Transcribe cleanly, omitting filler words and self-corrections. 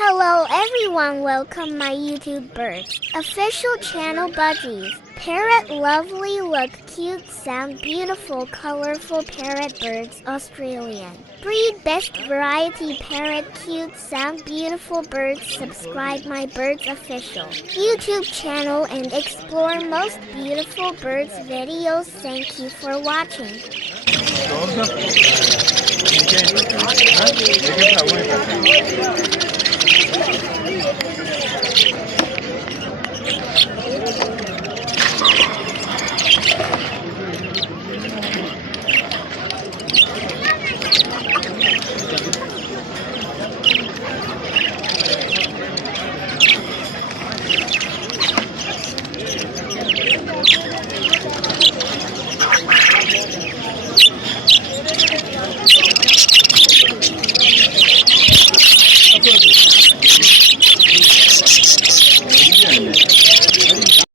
Hello everyone, welcome my YouTube birds. Official channel Budgies. Parrot lovely look cute sound beautiful colorful parrot birds Australian. Breed best variety parrot cute sound beautiful birds subscribe my birds official YouTube channel and explore most beautiful birds videos. Thank you for watching. ¿De qué? ¿De qué está bueno?